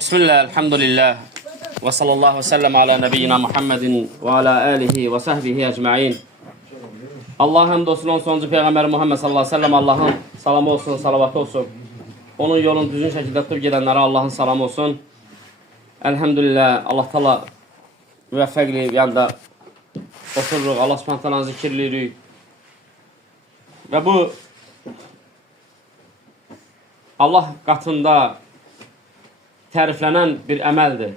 Bismillah, elhamdülillah. Və sallallahu və səlləm alə nəbiyyina Muhammedin və alə alihi və səhbihi əcmain. Allah həmd olsun, onun sonuncu Peyğəmbəri Muhammed sallallahu aleyhi ve sellem, Allahın salamı olsun, salavatı olsun. Onun yolun düzgün şəkildə tutub gedənlərə Allahın salamı olsun. Elhamdülillah, Allah təala müvəffəqli yanda otururuq, Allah subhanahu ta'ala zikirləyirik. Və bu Allah qatında təriflənən bir əməldir.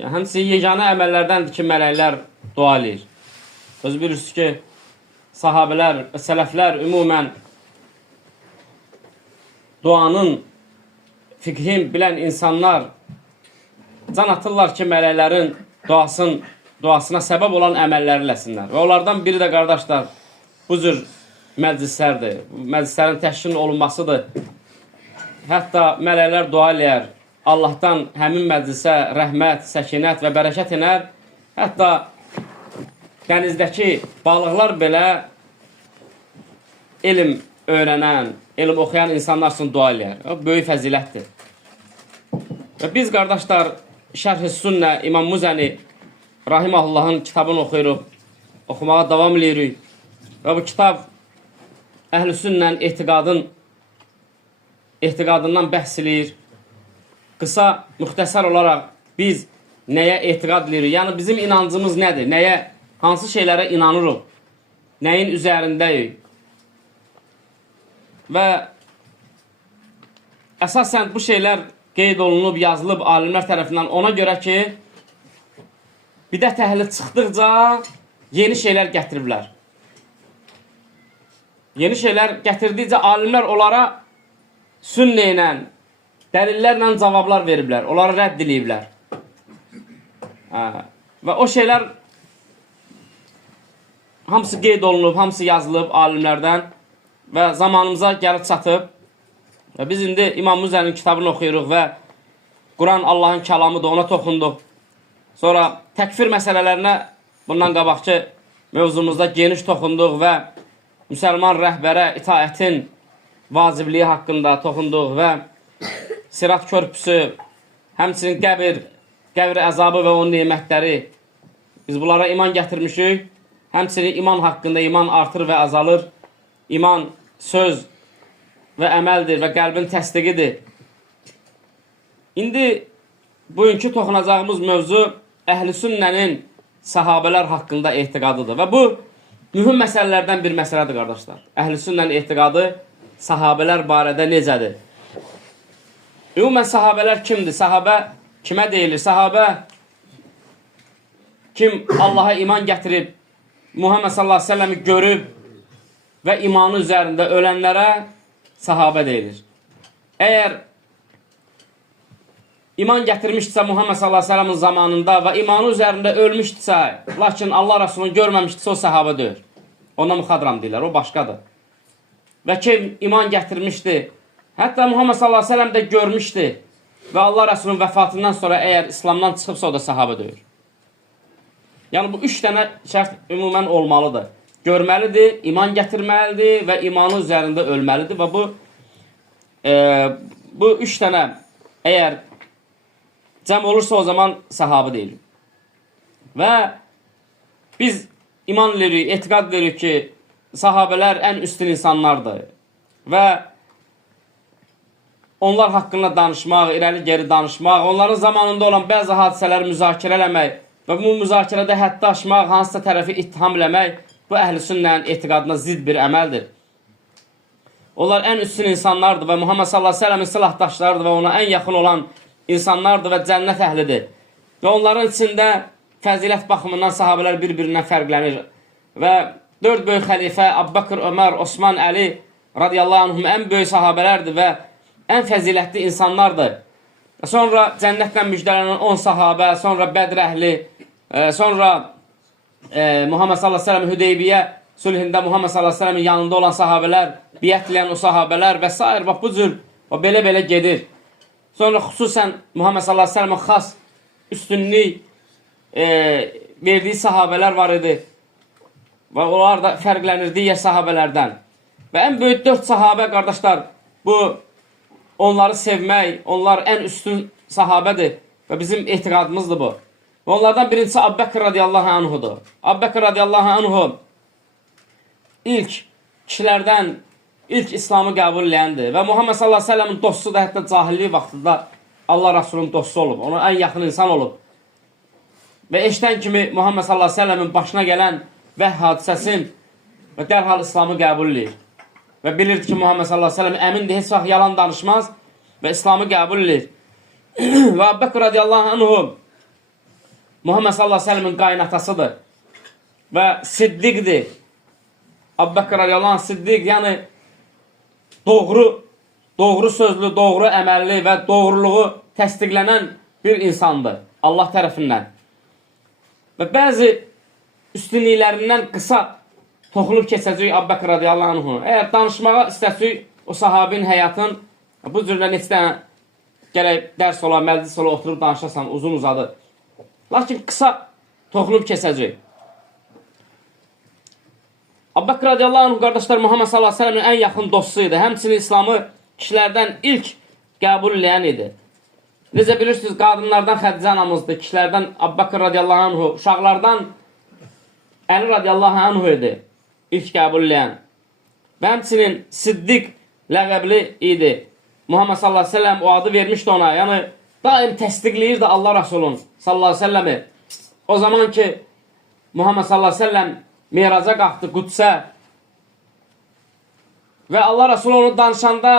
Həmçinin yeganə əməllərdəndir ki, mələklər dua eləyir. Öz bilirsiniz ki, sahabələr və sələflər ümumən duanın fiqhin bilən insanlar can atırlar ki, mələklərin duasına səbəb olan əməlləri eləsinlər. Və onlardan biri də qardaşlar, bu cür məclislərdir. Məclislərin təşkil olunmasıdır. Hətta mələklər dua eləyər, Allahdan həmin məclisə rəhmət, səkinət və bərəkət inər. Hətta dənizdəki balıqlar belə elm öyrənən, elm oxuyan insanlar üçün dua eləyər. O, böyük fəzilətdir. Və biz qardaşlar, Şərh-i Sünnə, İmam Muzəni Rahimahullahın kitabını oxuyuruq, oxumağa davam edirik. Və bu kitab Əhl-i Sünnənin etiqadından bəhs eləyir. Qısa, müxtəsər olaraq biz nəyə etiqad edirik? Yəni bizim inancımız nədir? Nəyə, hansı şeylərə inanırıq? Nəyin üzərindəyik? Və əsasən bu şeylər qeyd olunub, yazılıb alimlər tərəfindən ona görə ki, bidət əhli çıxdıqca yeni şeylər gətiriblər. Yeni şeylər gətirdikcə alimlər onlara sünnə ilə, dəlillərlə cavablar veriblər, onları rədd ediblər. Və o şeylər hamısı qeyd olunub, hamısı yazılıb alimlərdən və zamanımıza gəlib çatıb. Və biz indi İmam Muzənin kitabını oxuyuruq və Quran Allahın kəlamıdır, ona toxunduq. Sonra təkfir məsələlərinə bundan qabaqki mövzumuzda geniş toxunduq və müsəlman rəhbərə itaətin vacibliyi haqqında toxunduq və Sirat körpüsü, həmçinin qəbir əzabı və onun nemətləri, biz bunlara iman gətirmişik. Həmçinin iman haqqında iman artır və azalır. İman söz və əməldir və qəlbin təsdiqidir. İndi bugünkü toxunacağımız mövzu Əhl-i Sünnənin sahabələr haqqında etiqadıdır. Və bu mühüm məsələlərdən bir məsələdir, qardaşlar. Əhl-i Sünnənin etiqadı sahabələr barədə necədir? Ümumən sahabələr kimdir? Sahabə kimə deyilir? Sahabə kim Allaha iman gətirib, Muhammed sallallahu aleyhi ve sellem'i görüb və imanı üzərində ölənlərə sahabə deyilir. Əgər iman gətirmişdirsə Muhammed sallallahu aleyhi ve sellem'in zamanında və imanı üzərində ölmüşdürsə, lakin Allah Rasulunu görməmişdirsə, o sahabə deyir. Ona müxadram deyirlər, o başqadır. Və kim iman gətirmişdi, hətta Muhammed sallallahu aleyhi ve sellem də görmüşdü və Allah Rasulunun vəfatından sonra əgər İslamdan çıxıbsa, o da sahabə deyir. Yəni bu üç dənə şərt ümumən olmalıdır. Görməlidir, iman gətirməlidir və imanı üzərində ölməlidir və bu üç dənə əgər cəm olursa, o zaman sahabə deyilir. Və biz iman edirik, etiqad edirik ki, sahabələr ən üstün insanlardır və onlar haqqında danışmaq, irəli-geri danışmaq, onların zamanında olan bəzi hadisələri müzakirə eləmək və bu müzakirədə həddi aşmaq, hansısa tərəfi ittiham eləmək, bu Əhl-i Sünnənin etiqadına zidd bir əməldir. Onlar ən üstün insanlardır və Muhammed sallallahu aleyhi ve sellem'in silahdaşlarıdır və ona ən yaxın olan insanlardır və cənnət əhlidir. Və onların içində fəzilət baxımından sahabələr bir-birindən fərqlənir. Və 4 böyük xəlifə, Əbu-Bəkr, Ömər, Osman, Əli radiyallahu anhum ən böyük sahabələrdir və ən fəzilətli insanlardır. Sonra cənnətlə müjdələnən 10 sahabə, sonra Bədr əhli, sonra Muhammed sallallahu aleyhi ve sellem Hüdeybiyyə sülhündə Muhammed sallallahu aleyhi ve sellemin yanında olan sahabələr, biət eləyən o sahabələr və s. Bax bu cür, belə gedir. Sonra xüsusən Muhammed sallallahu aleyhi ve sellemin xas üstünlük verdiyi sahabələr var idi. Və onlar da fərqlənir digər sahabələrdən. Və ən böyük 4 sahabə, qardaşlar, bu onları sevmək, onlar ən üstün sahabədir və bizim etiqadımızdır bu. Və onlardan birincisi Əbubəkr radiyallahu anhudur. Əbubəkr radiyallahu anhu ilk kişilərdən ilk İslamı qəbul edəndir və Muhammed sallallahu əleyhi və səlləmin dostu da, hətta cahillik vaxtında Allah Rasulunun dostu olub, ona ən yaxın insan olub. Və eşdən kimi Muhammed sallallahu əleyhi və səlləmin başına gələn vəh hadisəsin və dərhal İslamı qəbul edir. Və bilirdi ki, Muhammed sallallahu əleyhi və səlləm əmindir, heç vaxt yalan danışmaz və İslamı qəbul edir. Və Əbubəkr radiyallahu anhu Muhammed sallallahu əleyhi və səlləmin qaynatasıdır və siddiqdir. Əbubəkr radiyallahu anh siddiq, yəni doğru sözlü, doğru əməlli və doğruluğu təsdiqlənən bir insandır Allah tərəfindən. Və bəzi üstünlüklərindən qısa toxunub keçəcək Əbubəkr radiyallahu anhu. Əgər danışmağa istəsək o sahabinin həyatın, bu cürlə neçə dənə gərək dərs ola, məclis ola, oturub danışasan, uzun uzadı. Lakin qısa toxunub keçəcək. Əbubəkr radiyallahu anhu qardaşlar Muhammed sallallahu əleyhi və səlləmin ən yaxın dostu idi. Həmçinin İslamı kişilərdən ilk qəbul edən idi. Necə bilirsiniz, qadınlardan Xədicə anamızdır, kişilərdən Əbubəkr radiyallahu anhu, uşaqlardan Əli radiyallahu anhu idi ilk qəbul edən. Və həmçinin Siddiq ləqəbli idi. Muhammed sallallahu əleyhi və səlləm o adı vermişdi ona. Yəni daim təsdiqləyirdi Allah Rasulun sallallahu əleyhi və səlləmi. O zaman ki Muhammed sallallahu əleyhi və səlləm Miraca qalxdı Qudsə və Allah Rasulü onu danışanda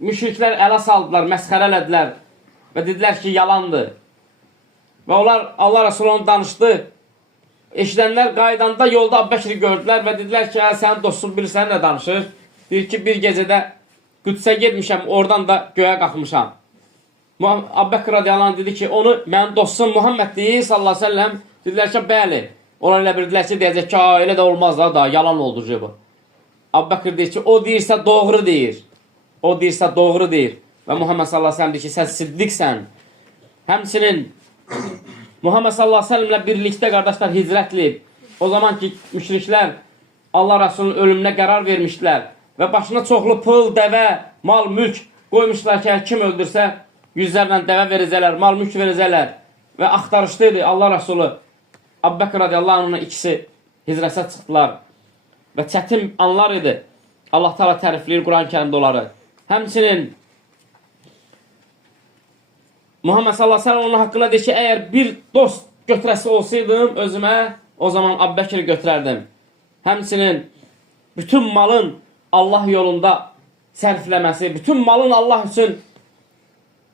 müşriklər ələ saldılar, məsxərələdilər və dedilər ki, yalandır. Və onlar Allah Rasulü onu danışdı. Eşidənlər qaydanda yolda Əbubəkri gördülər və dedilər ki, sənin dostun bilirsən nə danışır? Deyir ki, bir gecədə Qudsə getmişəm, oradan da göyə qalxmışam. Əbubəkr radiyallahu anh dedi ki, onu mənim dostum Muhammed deyir sallallahu əleyhi və səlləm. Dedilər ki, bəli. Onlar elə bildilər ki, deyəcək ki, elə də olmaz da, yalan oldu bu. Əbubəkr deyir ki, o deyirsə doğru deyir. O deyirsə doğru deyir. Və Muhammed sallallahu əleyhi və səlləm deyir ki, sən siddiqsən. Həmçinin Muhammed sallallahu əleyhi və səlləmlə birlikdə qardaşlar hicrət edib. O zaman ki, müşriklər Allah Rasulunun ölümünə qərar vermişdilər və başına çoxlu pul, dəvə, mal, mülk qoymuşlar ki, kim öldürsə yüzlərlə dəvə verəcəklər, mal, mülk verəcəklər və axtarışdıydı Allah Rasulü. Əbubəkr radiyallahu anh'ın ikisi hicrətə çıxdılar və çətin anlar idi. Allah Teala tərifləyir Quran-ı Kərimdə onları. Həmçinin Muhammed sallallahu əleyhi və səlləm onun haqqında deyir ki, əgər bir dost götürəsi olsaydım özümə, o zaman Əbubəkri götürərdim. Həmçinin bütün malın Allah yolunda sərfləməsi, bütün malın Allah üçün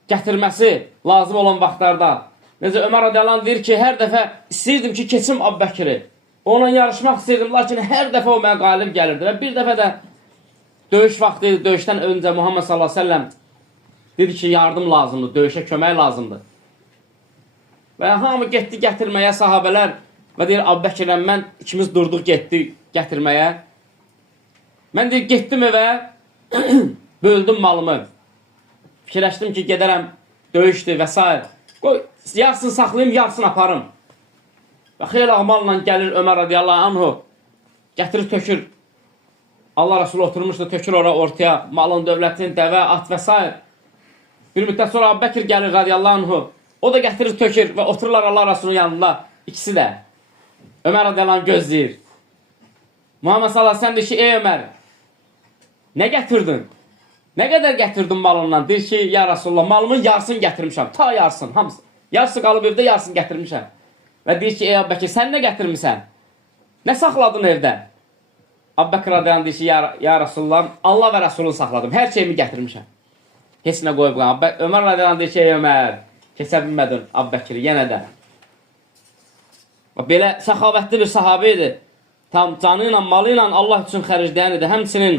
gətirməsi lazım olan vaxtlarda. Necə Ömər radiyallahu anh deyir ki, hər dəfə istəyirdim ki, keçim Əbubəkri. Onunla yarışmaq istəyirdim, lakin hər dəfə o mənə qalib gəlirdi. Və bir dəfə də döyüş vaxtı idi, döyüşdən öncə Muhammed sallallahu əleyhi və səlləm dedi ki, yardım lazımdır, döyüşə kömək lazımdır. Və hamı getdi gətirməyə sahabələr və deyir, Əbubəkirlə mən ikimiz durduq, getdik gətirməyə. Mən deyir, getdim evə, böldüm malımı. Fikirləşdim ki, gedərəm, döyüşdür və s. Qoy, yarısını saxlayayım, yarısını aparım. Və xeyli ağmalla gəlir Ömər radiyallahu anhu, gətirir, tökür. Allah Rasulü oturmuşdu, tökür ora ortaya, malın, dövlətin, dəvə, at və s. Bir müddət sonra Əbubəkir gəlir radiyallahu anhu, o da gətirir, tökür və otururlar Allah Rasulunun yanında, ikisi də. Ömər radiyallahu anh gözləyir. Muhammed sallallahu əleyhi və səlləm deyir ki, ey Ömər, nə gətirdin? Nə qədər gətirdim malından? Deyir ki, ya Rasulullah, malımın yarısını gətirmişəm. Ta yarısını, hamısı. Yarısı qalıb evdə, yarısını gətirmişəm. Və deyir ki, ey Əbubəkir, sən nə gətirmişsən? Nə saxladın evdə? Əbubəkir radiyallahu anh deyir ki, ya Rasulullah, Allah və Rasulunu saxladım. Hər şeyimi gətirmişəm. Heç nə qoyub qalım. Ömər radiyallahu anh deyir ki, ey Ömər, keçə bilmədin Əbubəkiri, yenə də. Belə səxavətli bir sahabə idi. Tam canı ilə, malı ilə Allah üçün xərcləyən idi. Həmçinin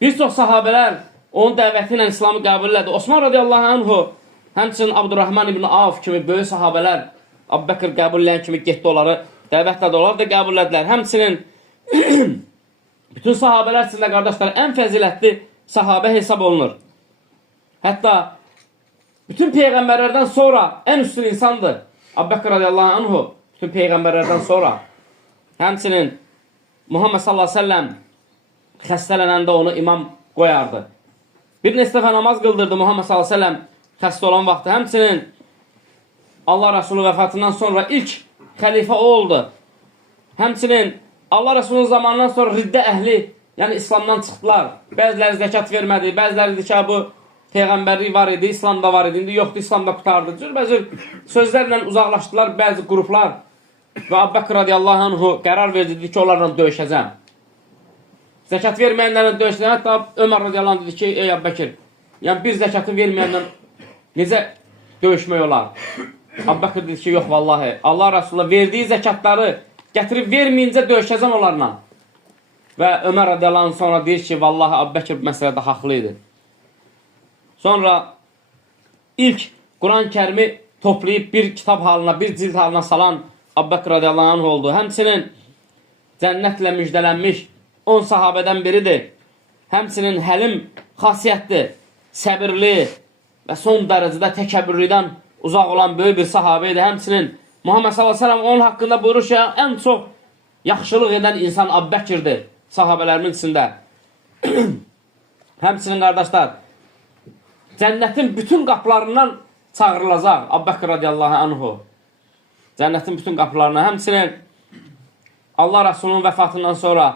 bir çox sahabələr onun dəvəti ilə İslamı qəbul elədi. Osman radiyallahu anhu, həmçinin Abdurrahman ibn Avf kimi böyük sahabələr Əbubəkir qəbul eləyən kimi getdi onları dəvətlədi. Onlar da qəbul elədilər. Həmçinin bütün sahabələr sizlə qardaşlar ən fəzilətli sahabə hesab olunur. Hətta bütün peyğəmbərlərdən sonra ən üstün insandır Əbubəkir radiyallahu anhu, bütün peyğəmbərlərdən sonra. Həmçinin Muhammed sallallahu əleyhi və səlləm xəstələnəndə onu imam qoyardı. Bir neçə dəfə namaz qıldırdı Muhammed sallallahu əleyhi və səlləm xəstə olan vaxtı. Həmçinin Allah Rəsulü vəfatından sonra ilk xəlifə o oldu. Həmçinin Allah Rəsulünün zamanından sonra riddə əhli, yəni İslamdan çıxdılar. Bəziləri zəkat vermədi, bəziləri dedi ki, bu Peyğəmbərlik var idi, İslamda var idi, indi yoxdur, İslamda qutardı. Cürbəcür sözlərlə uzaqlaşdılar bəzi qruplar və Əbu Bəkr radiyallahu anhu qərar verdi ki, onlarla döyüşəcəm. Zəkat verməyənlərlə döyüşəcəm. Hətta Ömər radiyallahu anh dedi ki, ey Əbu Bəkr, yəni bir zəkatı verməyənlə necə döyüşmək olar? Əbu Bəkr dedi ki, yox vallahi, Allah Rəsulullah verdiyi zəkatları gətirib verməyincə döyüşəcəm onlarla. Və Ömər radiyallahu anh sonra deyir ki, vallahi Əbu Bəkr bu məsələdə haqlı idi. Sonra ilk Quran-Kərimi toplayıb bir kitab halına, bir cild halına salan Əbu Bəkr radiyallahu anh oldu. Həmçinin cənnətlə müjdələnmiş 10 sahabədən biridir. Həmçinin həlim xasiyyətli, səbirli və son dərəcədə təkəbbürlüdən uzaq olan böyük bir sahabə idi. Həmçinin Muhammed sallallahu əleyhi və səlləm onun haqqında buyurur ki, ən çox yaxşılıq edən insan Əbu Bəkirdir sahabələrimin içində. Həmçinin qardaşlar, cənnətin bütün qapılarından çağırılacaq Əbu Bəkr radiyallahu anhu. Cənnətin bütün qapılarına. Həmçinin Allah Rəsulunun vəfatından sonra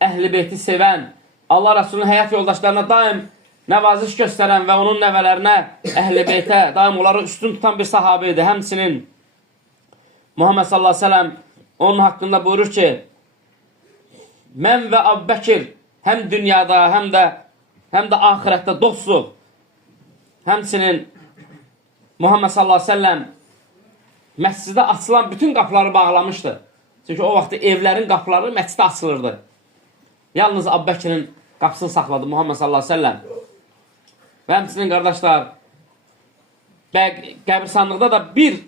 əhl-i beyti sevən, Allah Rəsulunun həyat yoldaşlarına daim nəvaziş göstərən və onun nəvələrinə, əhl-i beytə daim onları üstün tutan bir sahabə idi. Həmçinin Muhammed sallallahu əleyhi və səlləm onun haqqında buyurur ki, mən və Əbu Bəkir həm dünyada, həm də axirətdə dostsuq. Həmçinin Muhammed sallallahu əleyhi və səlləm məscidə açılan bütün qapıları bağlamışdı. Çünki o vaxtda evlərin qapıları məscidə açılırdı. Yalnız Əbu Bəkirin qapısını saxladı Muhammed sallallahu əleyhi və səlləm. Və həmçinin qardaşlar, qəbirstanlıqda da bir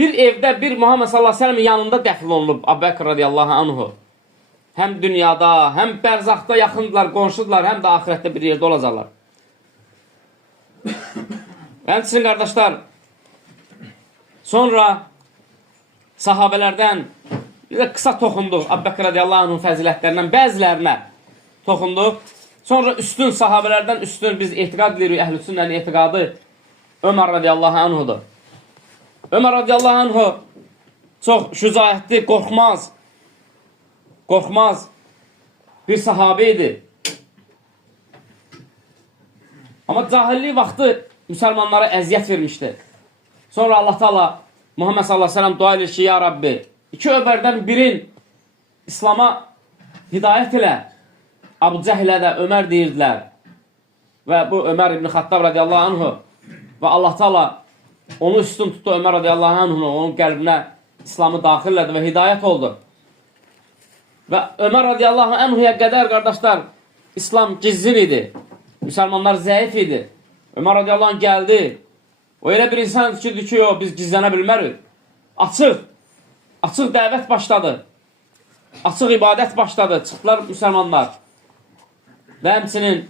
evdə bir Muhammed sallallahu əleyhi və səlləmin yanında dəfn olunub Əbu Bəkr radiyallahu anhu. Həm dünyada, həm bərzaqda yaxındılar, qonşudular, həm də axirətdə bir yerdə olacaqlar. Həmçinin qardaşlar, sonra sahabələrdən bir də qısa toxunduq Əbu Bəkr radiyallahu anhun fəzilətlərindən bəzilərinə toxunduq. Sonra üstün sahabələrdən üstün biz etiqad edirik, əhl-i sünnənin etiqadı Ömər radiyallahu anhudur. Ömər radiyallahu anhu çox şücaətli, qorxmaz bir sahabə idi. Amma cahillik vaxtı müsəlmanlara əziyyət vermişdi. Sonra Allah Teala Muhammed sallallahu əleyhi və səlləm dua edir ki, ya Rabbi, iki Ömərdən birin İslam'a hidayət elə. Əbu Cəhlə də Ömər deyirdilər. Və bu Ömər ibn Xattab radiyallahu anhu və Allah Teala onu üstün tutdu Ömər radiyallahu anhu, onun qəlbinə İslamı daxillədi və hidayət oldu. Və Ömər radiyallahu anhuya qədər qardaşlar, İslam gizlin idi. Müsəlmanlar zəif idi. Ömər radiyallahu anh gəldi. O elə bir insan fikirdir ki, biz gizlənə bilmərik. Açıq dəvət başladı. Açıq ibadət başladı. Çıxdılar müsəlmanlar. Və həmçinin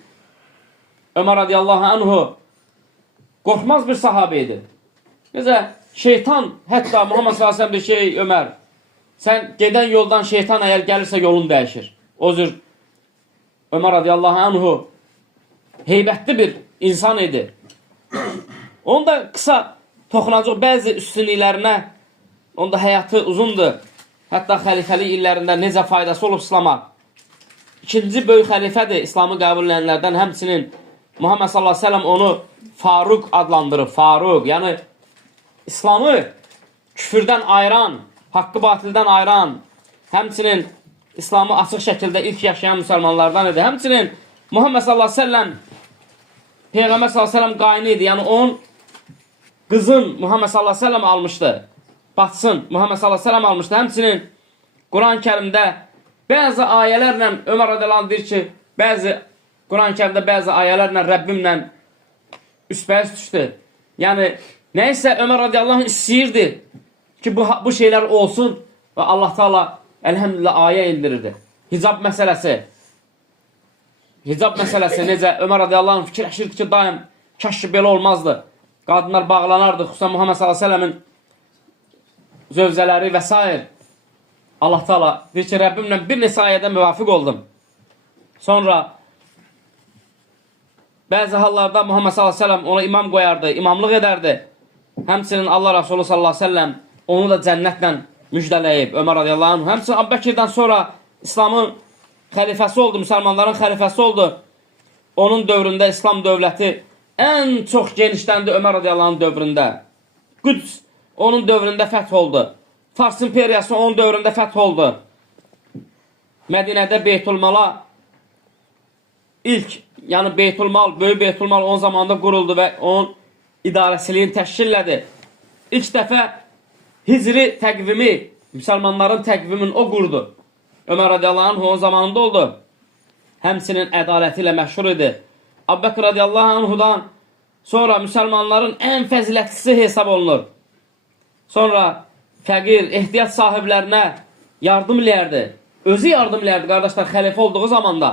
Ömər radiyallahu anhu qorxmaz bir sahabə idi. Necə şeytan, hətta Muhammed sallallahu əleyhi və səlləm deyir ki, Ömər, sən gedən yoldan şeytan əgər gəlirsə yolun dəyişir. O cür Ömər radiyallahu anhu heybətli bir insan idi. Onu da qısa toxunacaq bəzi üstünlüklərinə, onun da həyatı uzundur. Hətta xəlifəlik illərində necə faydası olub İslama. İkinci böyük xəlifədir İslamı qəbul edənlərdən. Həmçinin Muhammed sallallahu əleyhi və səlləm onu Faruq adlandırıb. Faruq, yəni İslamı küfürdən ayıran, haqqı batildən ayıran, həmçinin İslamı açıq şəkildə ilk yaşayan müsəlmanlardan idi. Həmçinin Muhammed sallallahu əleyhi və səlləm Peyğəmbər sallallahu əleyhi və səlləm qayını idi. Yəni onun qızın Muhammed sallallahu əleyhi və səlləm almışdı. Batsın Muhammed sallallahu əleyhi və səlləm almışdı. Həmçinin Quran-Kərimdə bəzi ayələrlə Ömər radiyallahu anh deyir ki, Quran-Kərimdə bəzi ayələrlə Rəbbimlə üstbəyiz düşdü. Yəni nəysə Ömər radiyallahu anh istəyirdi ki, bu şeylər olsun və Allah Teala əlhəmdülillah ayə indirirdi. Hicab məsələsi necə Ömər radiyallahu anh fikirləşirdi ki, daim kaş ki belə olmazdı. Qadınlar bağlanardı, xüsusən Muhammed sallallahu əleyhi və səlləmin zövcələri və s. Allah Teala deyir ki, Rəbbimlə bir neçə ayədə müvafiq oldum. Sonra Bəzi hallarda Muhammed sallallahu aleyhi ve sellem ona imam qoyardı, imamlıq edərdi. Həmçinin Allah Rasulü sallallahu aleyhi ve sellem onu da cənnətlə müjdələyib, Ömər radiyallahu anh. Həmçinin Əbu Bəkirdən sonra İslamın xəlifəsi oldu, müsəlmanların xəlifəsi oldu. Onun dövründə İslam dövləti ən çox genişləndi Ömər radiyallahu anh dövründə. Qüds onun dövründə fəth oldu. Fars imperiyası onun dövründə fəth oldu. Mədinədə Beytulmala ilk, yəni Beytulmal, böyük Beytulmal onun zamanında quruldu və onun idarəçiliyini təşkil elədi. İlk dəfə Hicri təqvimi, müsəlmanların təqvimini o qurdu. Ömər radiyallahu anh onun zamanında oldu. Həmçinin ədaləti ilə məşhur idi. Əbu Bəkr radiyallahu anhudan sonra müsəlmanların ən fəzilətlisi hesab olunur. Sonra fəqir, ehtiyac sahiblərinə yardım eləyərdi. Özü yardım eləyərdi, qardaşlar, xəlifə olduğu zamanda.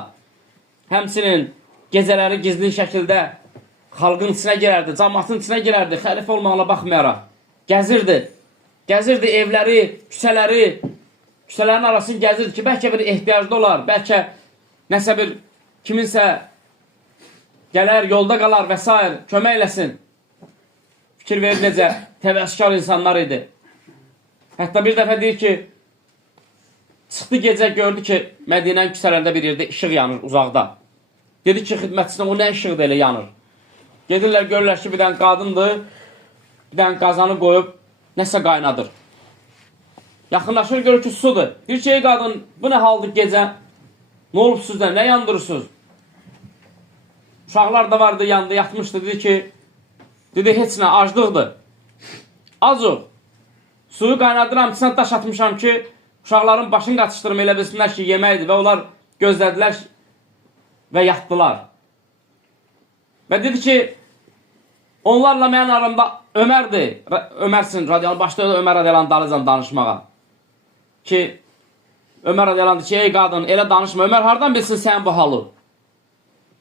Həmçinin gecələri gizli şəkildə xalqın içinə girərdi, cəmaatın içinə girərdi, xəlifə olmağına baxmayaraq. Gəzirdi. Gəzirdi evləri, küçələrin arasını gəzirdi ki, bəlkə bir ehtiyacda olar, bəlkə nəsə bir kiminsə gələr, yolda qalar və s. kömək eləsin. Fikir verir necə təvəkkar insanlar idi. Hətta bir dəfə deyir ki, çıxdı gecə, gördü ki, Mədinənin küçələrində bir yerdə işıq yanır uzaqda. Dedi ki, xidmətçisinə, o nə işıqdır elə yanır. Gedirlər, görürlər ki, bir dənə qadındır, bir dənə qazanı qoyub, nəsə qaynadır. Yaxınlaşır, görür ki, sudur. Bir şey qadın, bu nə haldır gecə? Nə olub sizdən, nə yandırırsınız? Uşaqlar da vardı, yandı, yatmışdı, dedi ki, heç nə, aclıqdır. Acıq. Suyu qaynadıram, içinə daş atmışam ki, uşaqların başını qatışdırım, elə bilsinlər ki, yeməkdir və onlar gözlədilər və yatdılar. Və dedi ki, onlarla mənim aramda Ömərdir, Ömərsin, başladı Ömər radiyalan dalıcan danışmağa. Ki, Ömər radiyalandı ki, ey qadın, elə danışma, Ömər hardan bilsin sən bu halı?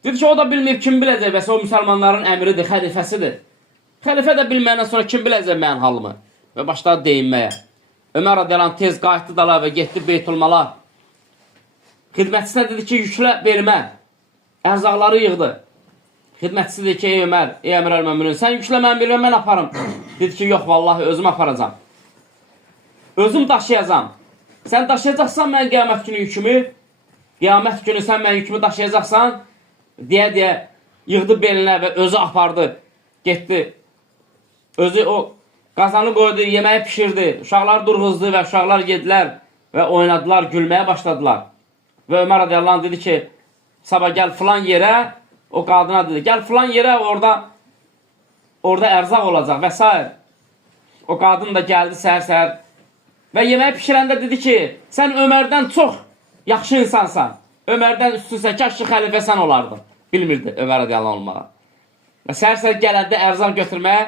Dedi ki, o da bilməyib, kim biləcək, bəs o müsəlmanların əmridir, xəlifəsidir. Xəlifə də bilməyəndən sonra kim biləcək mənim halımı? Və başladı deyinməyə. Ömər radiyalan tez qayıtdı dala və getdi Beytulmala. Xidmətçisinə dedi ki, yüklə vermə. Ərzaqları yığdı. Xidmətçisi dedi ki, ey Ömər, ey Əmir əl-Möminin, sən yüklə mən bilməm, mən aparım. Dedi ki, yox, vallahi özüm aparacam. Özüm daşıyacam. Sən daşıyacaqsan mən qiyamət günü yükümü, qiyamət günü sən mən yükümü daşıyacaqsan, deyə yığdı belinə və özü apardı, getdi. Özü o qazanı qoydu, yeməyi pişirdi, uşaqlar durğuzdu və uşaqlar yedilər və oynadılar, gülməyə başladılar. Və Ömər radiyallahu anh dedi ki, sabah gəl filan yerə, o qadına dedi, gəl filan yerə, orada ərzaq olacaq və s. O qadın da gəldi səhər-səhər və yeməyi pişirəndə dedi ki, sən Ömərdən çox yaxşı insansan. Ömərdən üstünsə, kəşki xəlifə sən olardın. Bilmirdi Ömər radiyallahu olmağa. Və səhər-səhər gələndə ərzaq götürməyə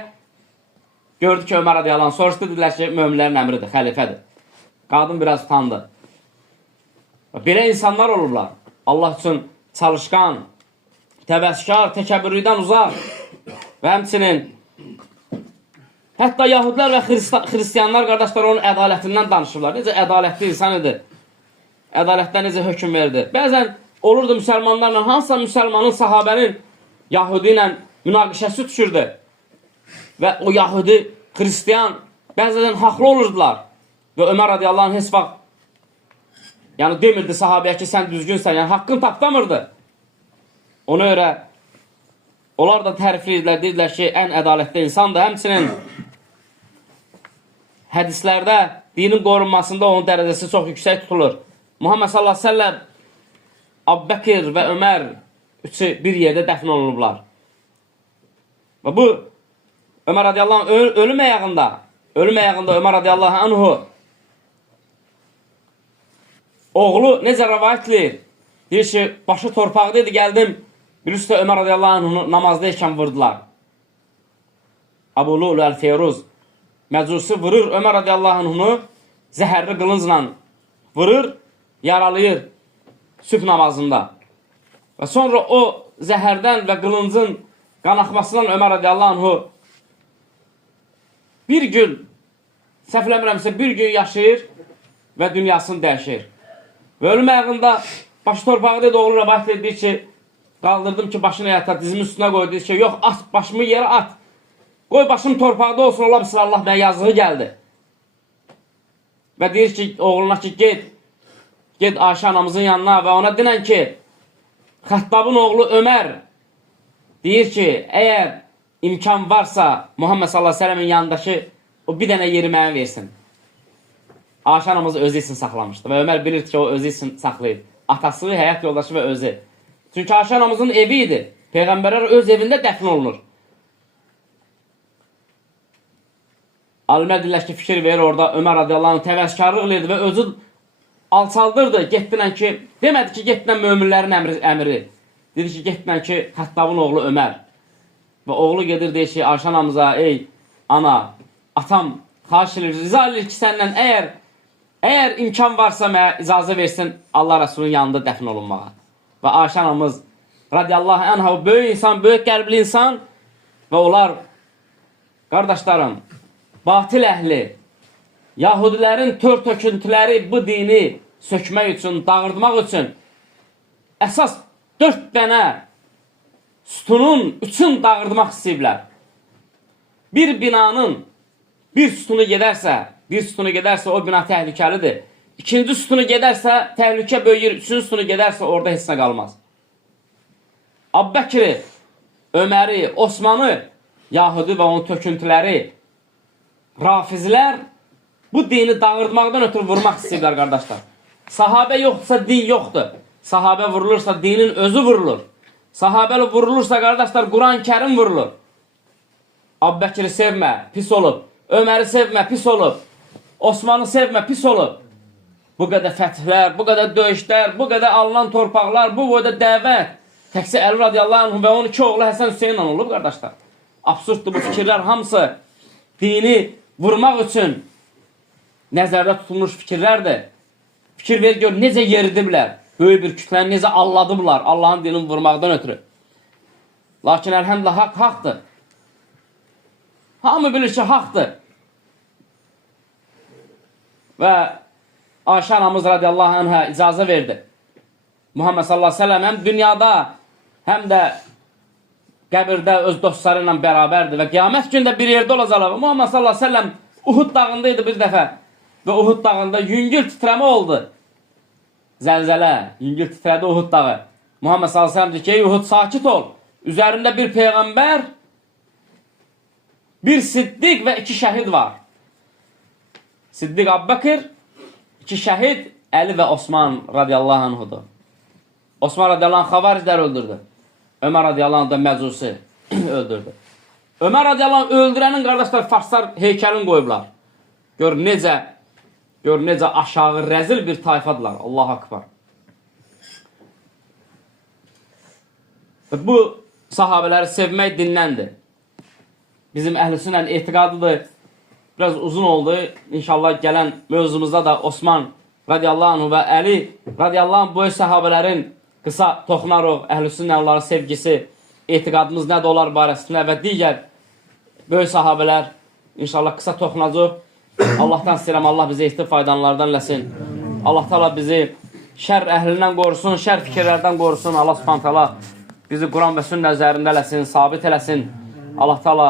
gördü ki, Ömər radiyallahu soruşdu, dedilər ki, möminlərin əmridir, xəlifədir. Qadın biraz utandı. Belə insanlar olurlar. Allah üçün çalışqan, təvəkkar, təkəbbürlükdən uzaq və həmçinin hətta yahudlar və xristiyanlar qardaşlar onun ədalətindən danışırlar. Necə ədalətli insan idi. Ədalətdə necə hökm verdi. Bəzən olurdu müsəlmanlarla, hansısa müsəlmanın, sahabənin Yahudi ilə münaqişəsi düşürdü. Və o Yahudi, xristiyan bəzən haqlı olurdular. Və Ömər radiyallahu anh heç vaxt yəni demirdi sahabəyə ki, sən düzgünsən, yəni haqqını tapdamırdı. Ona görə onlar da tərifləyirlər, deyirlər ki, ən ədalətli insandır. Həmçinin hədislərdə dinin qorunmasında onun dərəcəsi çox yüksək tutulur. Muhammed sallallahu aleyhi ve sellem, Əbu Bəkir və Ömər üçü bir yerdə dəfn olunublar. Və bu Ömər radiyallahu anh ölüm əyağında Ömər radiyallahu anhu oğlu necə rəvayətli deyir ki, başı torpaqda idi, gəldim bir üstə Ömər radiyallahu anhu namazdayken vurdular. Əbu Lu'lu el-Feyruz məcusi vurur Ömər radiyallahu anhunu zəhərli qılıncla vurur, yaralayır sübh namazında. Və sonra o zəhərdən və qılıncın qan axmasından Ömər radiyallahu anhu bir gün, səhvləmirəmsə bir gün yaşayır və dünyasını dəyişir. Və ölüm ayağında başı torpaqda oğlu rəvayət edir ki, Qaldırdım ki başını yata, dizimin üstünə qoydu. Dedi ki, yox, at, başımı yerə at. Qoy başım torpaqda olsun, ola bilsin Allah mənə yazığı gəldi. Və deyir ki, oğluna ki, get Ayşə anamızın yanına və ona dinən ki, Xəttabın oğlu Ömər deyir ki, əgər imkan varsa Muhammed sallallahu aleyhi ve sellemin yanındakı o bir dənə yeri mənə versin. Ayşə anamız özü üçün saxlamışdı və Ömər bilir ki, o özü üçün saxlayır. Atası, həyat yoldaşı və özü. Çünki Ayşə anamızın evi idi. Peyğəmbərlər öz evində dəfn olunur. Alimlər deyirlər ki, fikir verir orada Ömər radiyallahu anh təvəkkərlik edirdi və özü alçaldırdı. Getdinən ki, demədi ki, getdinən möminlərin əmri. Dedi ki, getdinən ki, Xəttabın oğlu Ömər. Və oğlu gedir deyir ki, Ayşə anamıza, ey ana, atam xahiş edir, rica edir ki, səndən əgər imkan varsa mənə icazə versin Allah Rəsulunun yanında dəfn olunmağa. Və Ayşə anamız radiyallahu anha böyük insan, böyük qəlbli insan və onlar, qardaşlarım, batil əhli, Yahudilərin tör töküntüləri bu dini sökmək üçün, dağıtmaq üçün əsas 4 dənə sütunun üçün dağıtmaq istəyiblər. Bir binanın bir sütunu gedərsə o bina təhlükəlidir. İkinci sütunu gedərsə təhlükə böyüyür, üçüncü sütunu gedərsə orada heç nə qalmaz. Abbəkiri, Öməri, Osmanı, Yahudi və onun töküntüləri, Rafizlər bu dini dağıtmaqdan ötürü vurmaq istəyirlər, qardaşlar. Sahabə yoxdursa din yoxdur. Sahabə vurulursa dinin özü vurulur. Sahabə vurulursa, qardaşlar, Quran-Kərim vurulur. Abbəkiri sevmə, pis olub. Öməri sevmə, pis olub. Osmanı sevmə, pis olub. Bu qədər fəthlər, bu qədər döyüşlər, bu qədər alınan torpaqlar, bu boyda dəvət. Təkcə Əli radiyallahu anh və onun 2 oğlu Həsən Hüseynlə olub, qardaşlar. Absurddur bu fikirlər hamısı. Dini vurmaq üçün nəzərdə tutulmuş fikirlərdir. Fikir ver gör, necə yeridiblər. Böyük bir kütləni necə alladıblar Allahın dinini vurmaqdan ötürü. Lakin əlhəmdülillah haqq haqdır. Hamı bilir ki, haqdır. Və Ayşə anamız radiyallahu anhə icazə verdi. Muhammed sallallahu aleyhi ve sellem həm dünyada, həm də qəbirdə öz dostları ilə bərabərdir və qiyamət gündə bir yerdə olacaqlar. Muhammed sallallahu aleyhi ve sellem Uhud dağındaydı bir dəfə və Uhud dağında yüngül titrəmə oldu. Zəlzələ, yüngül titrədi Uhud dağı. Muhammed sallallahu aleyhi ve sellem deyir ki, ey Uhud sakit ol. Üzərində bir peyğəmbər, bir siddiq və 2 şəhid var. Siddiq Abbəkir, 2 şəhid Əli və Osman radiyallahu anhudur. Osman radiyallahu anh xavariclər öldürdü. Ömər radiyallahu anh da məcusi öldürdü. Ömər radiyallahu anh öldürənin, qardaşlar, farslar heykəlini qoyublar. Gör necə aşağı rəzil bir tayfadılar. Allah akbar. Bu sahabələri sevmək dindəndir. Bizim əhlüsünnə etiqadıdır. Biraz uzun oldu. İnşallah gələn mövzumuzda da Osman radiyallahu anh və Əli radiyallahu anh böyük sahabələrin qısa toxunarıq. Əhlüsünnə onların sevgisi, etiqadımız nədir onlar barəsində və digər böyük sahabələr inşallah qısa toxunacaq. Allahdan istəyirəm, Allah bizi ehtiv faydalardan eləsin. Allah təala bizi şər əhlindən qorusun, şər fikirlərdən qorusun. Allah subhanahu taala bizi Quran və sünnə üzərində eləsin, sabit eləsin. Allah təala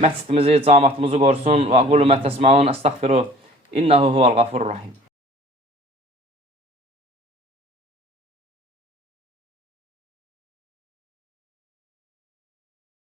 məscidimizi, cəmaatımızı qorusun. Və qulu mə təsməun, əstəğfiru. İnnehu huvəl qafurur rahim.